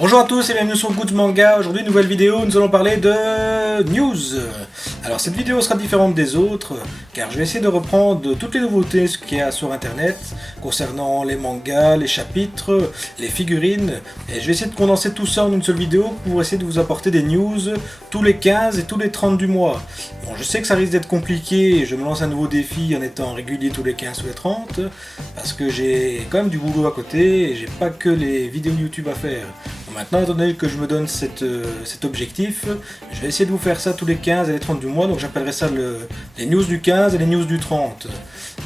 Bonjour à tous et bienvenue sur Good Manga. Aujourd'hui, nouvelle vidéo, nous allons parler de news. Alors cette vidéo sera différente des autres car je vais essayer de reprendre toutes les nouveautés qu'il y a sur internet concernant les mangas, les chapitres, les figurines, et je vais essayer de condenser tout ça en une seule vidéo pour essayer de vous apporter des news tous les 15 et tous les 30 du mois. Bon, je sais que ça risque d'être compliqué et je me lance un nouveau défi en étant régulier tous les 15 ou les 30 parce que j'ai quand même du boulot à côté et j'ai pas que les vidéos YouTube à faire. Maintenant, étant donné que je me donne cet objectif, je vais essayer de vous faire ça tous les 15 et les 30 du mois, donc j'appellerai ça les news du 15 et les news du 30.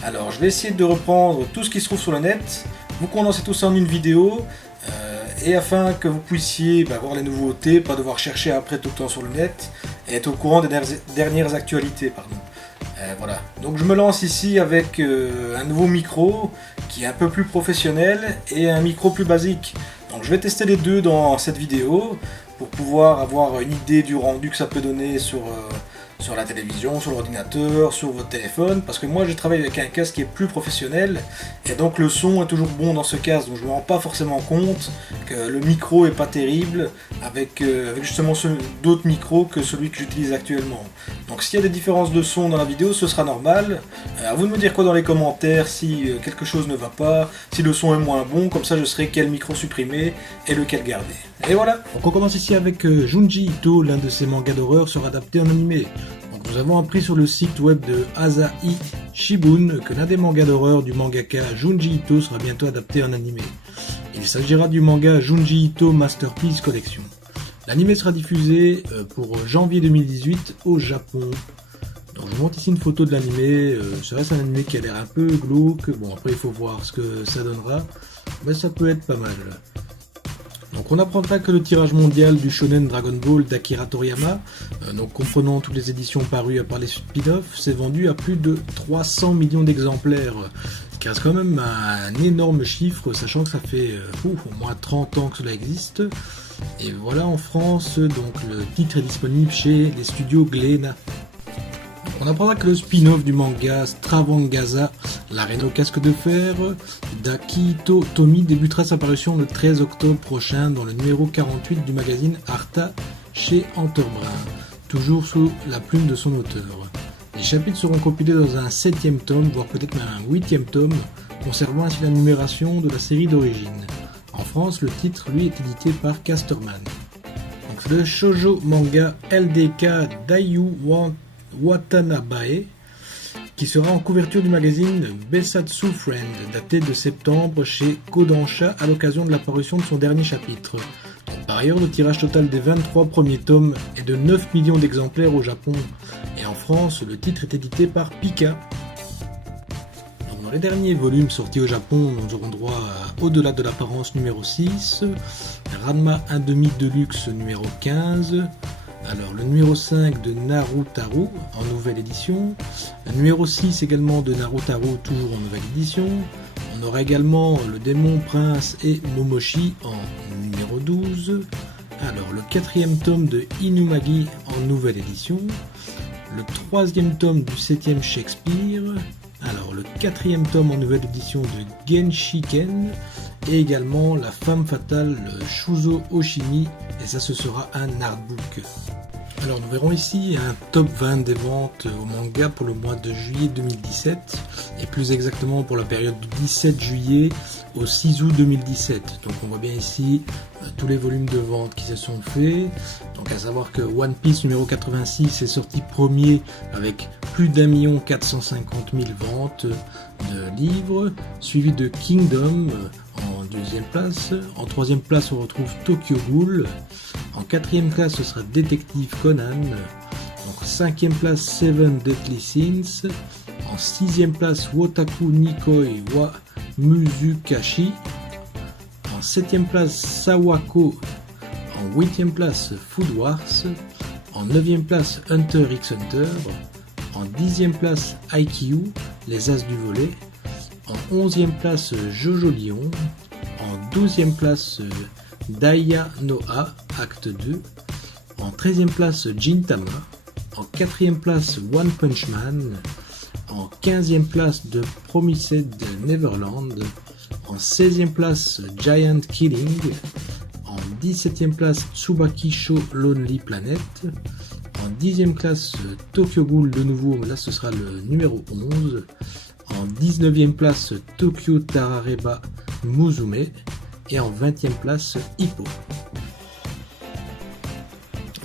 Alors, je vais essayer de reprendre tout ce qui se trouve sur le net, vous condenser tout ça en une vidéo, et afin que vous puissiez voir les nouveautés, pas devoir chercher après tout le temps sur le net, et être au courant des dernières actualités. Voilà. Donc je me lance ici avec un nouveau micro qui est un peu plus professionnel et un micro plus basique. Donc je vais tester les deux dans cette vidéo pour pouvoir avoir une idée du rendu que ça peut donner sur la télévision, sur l'ordinateur, sur votre téléphone, parce que moi je travaille avec un casque qui est plus professionnel et donc le son est toujours bon dans ce casque, donc je ne me rends pas forcément compte que le micro est pas terrible avec justement d'autres micros que celui que j'utilise actuellement. Donc s'il y a des différences de son dans la vidéo, ce sera normal. À vous de me dire quoi dans les commentaires si quelque chose ne va pas, si le son est moins bon, comme ça je saurai quel micro supprimer et lequel garder. Et voilà. Donc on commence ici avec Junji Ito, l'un de ses mangas d'horreur sera adapté en animé. Donc nous avons appris sur le site web de Asahi Shimbun que l'un des mangas d'horreur du mangaka Junji Ito sera bientôt adapté en animé. Il s'agira du manga Junji Ito Masterpiece Collection. L'animé sera diffusé pour janvier 2018 au Japon. Donc je vous montre ici une photo de l'animé. Ça reste un animé qui a l'air un peu glauque. Bon, après il faut voir ce que ça donnera, mais ça peut être pas mal. Donc on apprendra que le tirage mondial du shonen Dragon Ball d'Akira Toriyama, donc comprenant toutes les éditions parues à part les spin-offs, s'est vendu à plus de 300 millions d'exemplaires, ce qui reste quand même un énorme chiffre, sachant que ça fait au moins 30 ans que cela existe. Et voilà, en France, donc le titre est disponible chez les studios Glénat. On apprendra que le spin-off du manga Stravangasa, la reine au casque de fer, d'Akihito Tomy débutera sa parution le 13 octobre prochain dans le numéro 48 du magazine Arta chez Enterbrun, toujours sous la plume de son auteur. Les chapitres seront compilés dans un 7e tome, voire peut-être même un 8e tome, conservant ainsi la numération de la série d'origine. En France, le titre, lui, est édité par Casterman. Donc, le shoujo manga LDK Dayu Watanabe, qui sera en couverture du magazine Besatsu Friend, daté de septembre chez Kodansha à l'occasion de la parution de son dernier chapitre. Par ailleurs, le tirage total des 23 premiers tomes est de 9 millions d'exemplaires au Japon, et en France, le titre est édité par Pika. Donc, dans les derniers volumes sortis au Japon, nous aurons droit à Au-delà de l'apparence numéro 6, Ranma 1/2 Deluxe numéro 15, alors le numéro 5 de Narutaru en nouvelle édition, le numéro 6 également de Narutaru toujours en nouvelle édition, on aura également le démon prince et Momoshi en numéro 12, alors le 4e tome de Inumagi en nouvelle édition, le 3e tome du 7e Shakespeare, alors le 4e tome en nouvelle édition de Genshiken, et également la femme fatale Shuzo Oshimi, et ça ce sera un artbook. Alors nous verrons ici un top 20 des ventes au manga pour le mois de juillet 2017, et plus exactement pour la période du 17 juillet au 6 août 2017. Donc on voit bien ici tous les volumes de vente qui se sont faits. Donc à savoir que One Piece numéro 86 est sorti premier avec plus d'1 450 000 ventes de livres, suivi de Kingdom en 2e place. En 3e place on retrouve Tokyo Ghoul. En 4e place ce sera Détective Conan. En 5e place Seven Deadly Sins. En 6e place Wotaku Nikoi wa Muzukashi. En 7e place Sawako. En 8e place Food Wars. En 9e place Hunter x Hunter. En 10e place IQ, les As du volet. En 11e place Jojo Lion. En 12e place Daya Noa, acte 2. En 13e place Gintama. En 4e place One Punch Man. En 15e place The Promised Neverland. En 16e place Giant Killing. En 17e place, Tsubaki Show Lonely Planet. En 10e classe, Tokyo Ghoul de nouveau, là ce sera le numéro 11. En 19e place, Tokyo Tarareba Muzume. Et en 20e place, Hippo.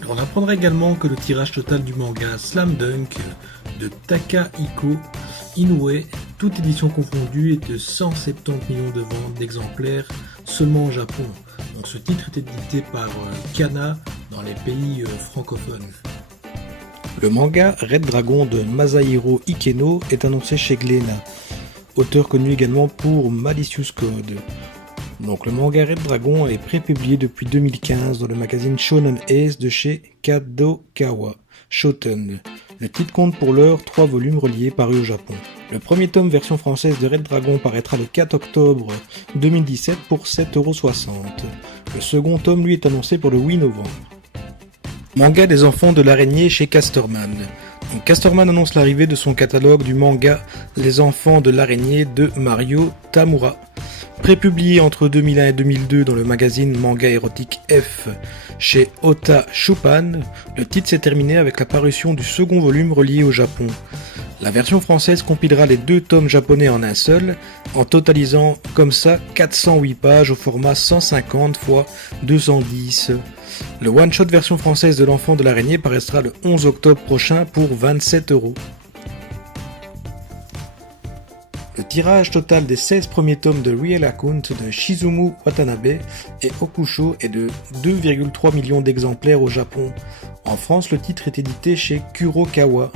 Alors, on apprendra également que le tirage total du manga Slam Dunk de Takahiko Inoue, toute édition confondue, est de 170 millions de ventes d'exemplaires seulement au Japon. Donc ce titre est édité par Kana dans les pays francophones. Le manga Red Dragon de Masahiro Ikeno est annoncé chez Glénat, auteur connu également pour Malicious Code. Donc le manga Red Dragon est prépublié depuis 2015 dans le magazine Shonen Ace de chez Kadokawa Shoten. Le titre compte pour l'heure 3 volumes reliés parus au Japon. Le premier tome version française de Red Dragon paraîtra le 4 octobre 2017 pour 7,60€. Le second tome lui est annoncé pour le 8 novembre. Manga des enfants de l'araignée chez Casterman. Donc Casterman annonce l'arrivée de son catalogue du manga Les enfants de l'araignée de Mario Tamura. Prépublié entre 2001 et 2002 dans le magazine Manga Érotique F chez Ota Shupan, le titre s'est terminé avec la parution du second volume relié au Japon. La version française compilera les 2 tomes japonais en un seul, en totalisant comme ça 408 pages au format 150 x 210. Le one-shot version française de l'enfant de l'araignée paraîtra le 11 octobre prochain pour 27€. Le tirage total des 16 premiers tomes de Real Account de Shizumu Watanabe et Okusho est de 2,3 millions d'exemplaires au Japon. En France, le titre est édité chez Kurokawa.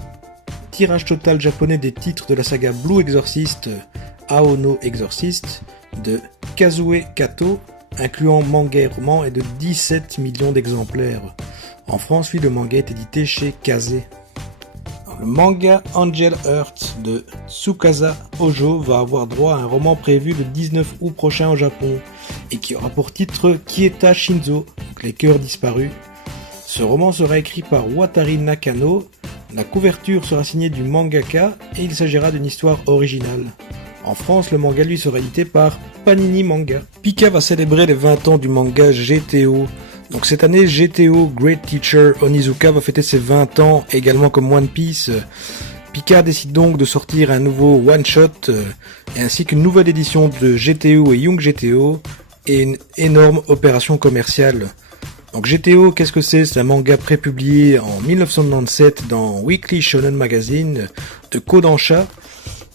Tirage total japonais des titres de la saga Blue Exorcist, Aono Exorcist, de Kazue Kato, incluant manga et roman, est de 17 millions d'exemplaires. En France, lui, le manga est édité chez Kaze. Le manga Angel Heart de Tsukasa Ojo va avoir droit à un roman prévu le 19 août prochain au Japon et qui aura pour titre Kieta Shinzo, donc les cœurs disparus. Ce roman sera écrit par Watari Nakano, la couverture sera signée du mangaka et il s'agira d'une histoire originale. En France, le manga lui sera édité par Panini Manga. Pika va célébrer les 20 ans du manga GTO. Donc cette année, GTO Great Teacher Onizuka va fêter ses 20 ans, également comme One Piece. Pika décide donc de sortir un nouveau one-shot, ainsi qu'une nouvelle édition de GTO et Young GTO, et une énorme opération commerciale. Donc GTO, qu'est-ce que c'est ? C'est un manga prépublié en 1997 dans Weekly Shonen Magazine de Kodansha.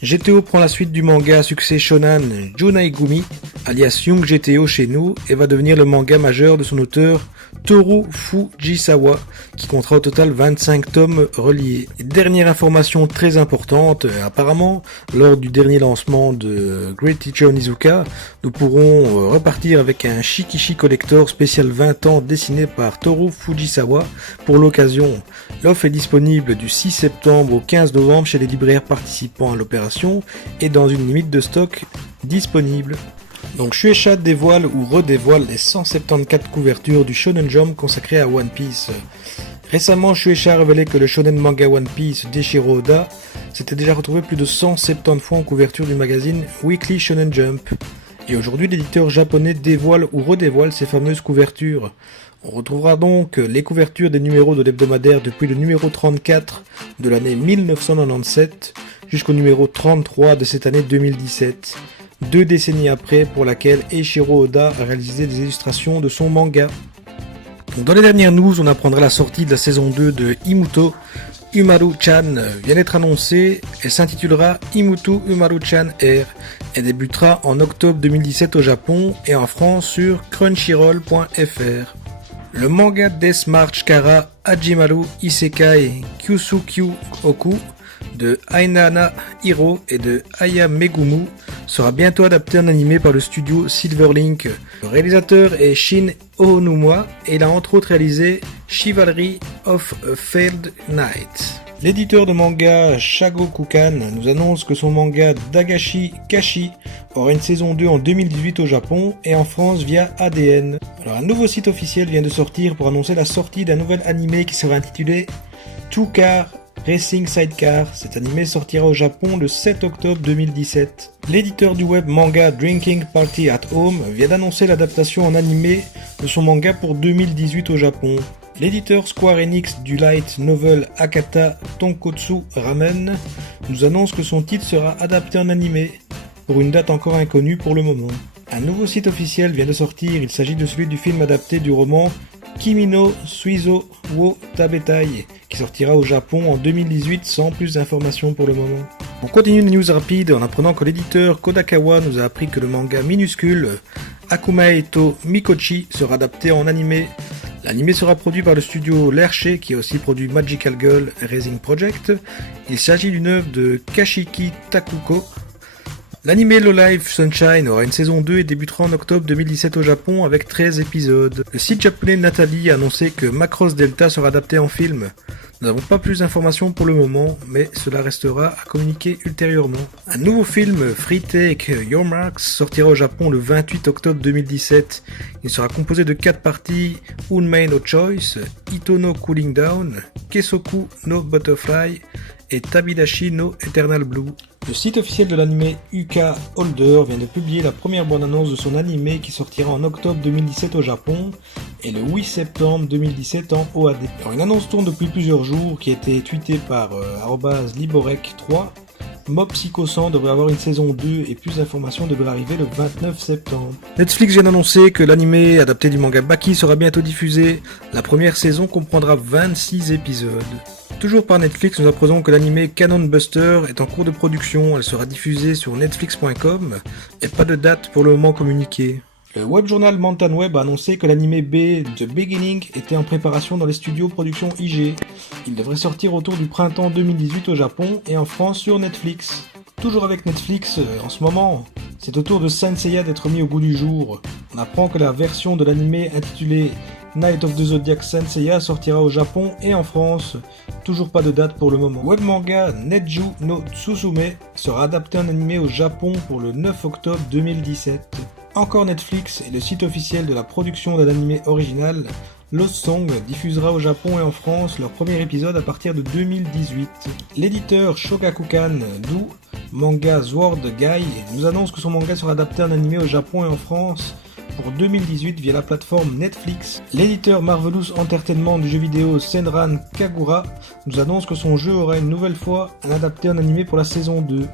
GTO prend la suite du manga à succès shonen Junaigumi, alias Young GTO chez nous, et va devenir le manga majeur de son auteur Toru Fujisawa, qui comptera au total 25 tomes reliés. Et dernière information très importante, apparemment, lors du dernier lancement de Great Teacher Onizuka, nous pourrons repartir avec un Shikishi Collector spécial 20 ans dessiné par Toru Fujisawa pour l'occasion. L'offre est disponible du 6 septembre au 15 novembre chez les libraires participant à l'opération et dans une limite de stock disponible. Donc Shueisha dévoile ou redévoile les 174 couvertures du Shonen Jump consacrées à One Piece. Récemment, Shueisha a révélé que le shonen manga One Piece d'Eiichiro Oda s'était déjà retrouvé plus de 170 fois en couverture du magazine Weekly Shonen Jump. Et aujourd'hui, l'éditeur japonais dévoile ou redévoile ces fameuses couvertures. On retrouvera donc les couvertures des numéros de l'hebdomadaire depuis le numéro 34 de l'année 1997 jusqu'au numéro 33 de cette année 2017. 2 décennies après, pour laquelle Eiichiro Oda a réalisé des illustrations de son manga. Donc dans les dernières news, on apprendra la sortie de la saison 2 de Imuto Umaru-chan vient d'être annoncée. Elle s'intitulera Imuto Umaru-chan Air et débutera en octobre 2017 au Japon et en France sur crunchyroll.fr. Le manga Death March Kara Hajimaru Isekai Kyusukyu Oku de Ainana Hiro et de Aya Megumu sera bientôt adapté en animé par le studio Silverlink. Le réalisateur est Shin Onuma et il a entre autres réalisé Chivalry of a Failed Knight. L'éditeur de manga Shagokukan nous annonce que son manga Dagashi Kashi aura une saison 2 en 2018 au Japon et en France via ADN. Alors un nouveau site officiel vient de sortir pour annoncer la sortie d'un nouvel animé qui sera intitulé Two Car Racing Sidecar. Cet animé sortira au Japon le 7 octobre 2017. L'éditeur du web manga Drinking Party at Home vient d'annoncer l'adaptation en animé de son manga pour 2018 au Japon. L'éditeur Square Enix du light novel Akata Tonkotsu Ramen nous annonce que son titre sera adapté en animé, pour une date encore inconnue pour le moment. Un nouveau site officiel vient de sortir, il s'agit de celui du film adapté du roman Kimi no Suizo wo Tabetai, qui sortira au Japon en 2018 sans plus d'informations pour le moment. On continue les news rapides en apprenant que l'éditeur Kodakawa nous a appris que le manga minuscule Akumae to Mikochi sera adapté en animé. L'anime sera produit par le studio Lerche qui a aussi produit Magical Girl Raising Project. Il s'agit d'une œuvre de Kashiki Takuko. L'anime Low Life Sunshine aura une saison 2 et débutera en octobre 2017 au Japon avec 13 épisodes. Le site japonais Nathalie a annoncé que Macross Delta sera adapté en film. Nous n'avons pas plus d'informations pour le moment, mais cela restera à communiquer ultérieurement. Un nouveau film, Free Take Your Marks, sortira au Japon le 28 octobre 2017. Il sera composé de 4 parties, Unmei no Choice, Ito no Cooling Down, Kesoku no Butterfly et Tabidashi no Eternal Blue. Le site officiel de l'anime UK Holder vient de publier la première bande-annonce de son animé qui sortira en octobre 2017 au Japon et le 8 septembre 2017 en OAD. Alors, une annonce tourne depuis plusieurs jours qui a été tweetée par @liborek3. Mob Psycho 100 devrait avoir une saison 2 et plus d'informations devraient arriver le 29 septembre. Netflix vient d'annoncer que l'anime adapté du manga Baki sera bientôt diffusé. La première saison comprendra 26 épisodes. Toujours par Netflix, nous apprenons que l'anime Cannon Buster est en cours de production. Elle sera diffusée sur netflix.com et pas de date pour le moment communiquée. Le web journal Mountain Web a annoncé que l'anime B The Beginning était en préparation dans les studios production IG. Il devrait sortir autour du printemps 2018 au Japon et en France sur Netflix. Toujours avec Netflix, en ce moment, c'est au tour de Saint Seiya d'être mis au goût du jour. On apprend que la version de l'anime intitulée Night of the Zodiac Saint Seiya sortira au Japon et en France. Toujours pas de date pour le moment. Web manga Neju no Tsusume sera adapté en animé au Japon pour le 9 octobre 2017. Encore Netflix et le site officiel de la production d'un animé original, Lost Song, diffusera au Japon et en France leur premier épisode à partir de 2018. L'éditeur Shogakukan du manga Sword Guy nous annonce que son manga sera adapté en animé au Japon et en France pour 2018 via la plateforme Netflix. L'éditeur Marvelous Entertainment du jeu vidéo Senran Kagura nous annonce que son jeu aura une nouvelle fois un adapté en animé pour la saison 2.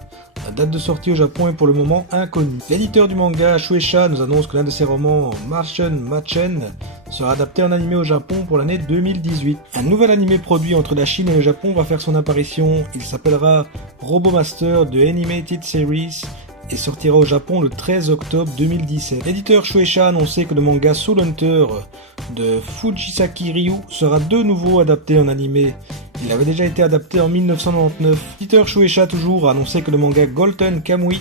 La date de sortie au Japon est pour le moment inconnue. L'éditeur du manga Shueisha nous annonce que l'un de ses romans, Martian Machen, sera adapté en animé au Japon pour l'année 2018. Un nouvel animé produit entre la Chine et le Japon va faire son apparition. Il s'appellera Robomaster The Animated Series et sortira au Japon le 13 octobre 2017. L'éditeur Shueisha a annoncé que le manga Soul Hunter de Fujisaki Ryu sera de nouveau adapté en animé. Il avait déjà été adapté en 1999. L'éditeur Shueisha toujours a annoncé que le manga Golden Kamui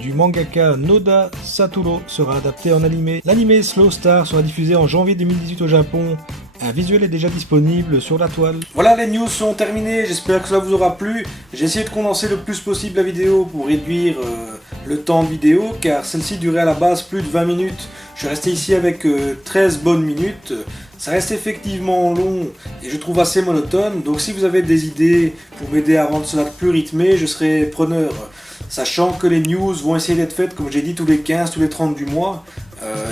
du mangaka Noda Saturo sera adapté en animé. L'anime Slow Star sera diffusé en janvier 2018 au Japon. Un visuel est déjà disponible sur la toile. Voilà, les news sont terminées, j'espère que cela vous aura plu. J'ai essayé de condenser le plus possible la vidéo pour réduire le temps de vidéo, car celle-ci durait à la base plus de 20 minutes. Je suis resté ici avec 13 bonnes minutes. Ça reste effectivement long et je trouve assez monotone, donc si vous avez des idées pour m'aider à rendre cela plus rythmé, je serai preneur. Sachant que les news vont essayer d'être faites, comme j'ai dit, tous les 15, tous les 30 du mois.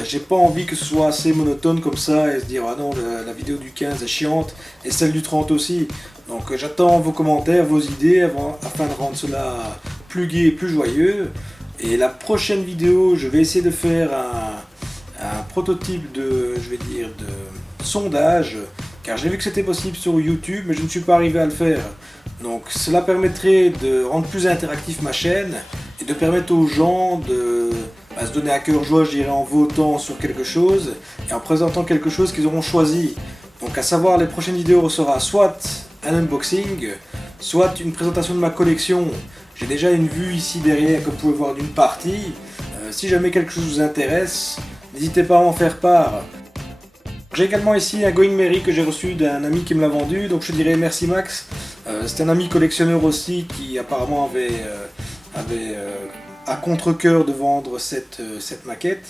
J'ai pas envie que ce soit assez monotone comme ça et se dire ah non, la vidéo du 15 est chiante et celle du 30 aussi. Donc j'attends vos commentaires, vos idées afin de rendre cela plus gai et plus joyeux. Et la prochaine vidéo, je vais essayer de faire un prototype de sondage, car j'ai vu que c'était possible sur YouTube mais je ne suis pas arrivé à le faire. Donc cela permettrait de rendre plus interactif ma chaîne et de permettre aux gens de se donner à cœur joie, je dirais, en votant sur quelque chose et en présentant quelque chose qu'ils auront choisi. Donc à savoir, les prochaines vidéos sera soit un unboxing, soit une présentation de ma collection. J'ai déjà une vue ici derrière que vous pouvez voir d'une partie. Si jamais quelque chose vous intéresse, n'hésitez pas à en faire part. J'ai également ici un Going Merry que j'ai reçu d'un ami qui me l'a vendu, donc je dirais merci Max. C'est un ami collectionneur aussi qui apparemment avait à contre-cœur de vendre cette maquette.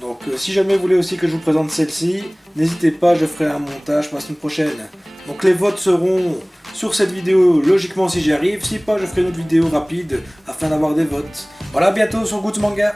Donc si jamais vous voulez aussi que je vous présente celle-ci, n'hésitez pas, je ferai un montage pour la semaine prochaine. Donc les votes seront sur cette vidéo, logiquement si j'y arrive. Si pas, je ferai une autre vidéo rapide afin d'avoir des votes. Voilà, à bientôt sur Good Manga.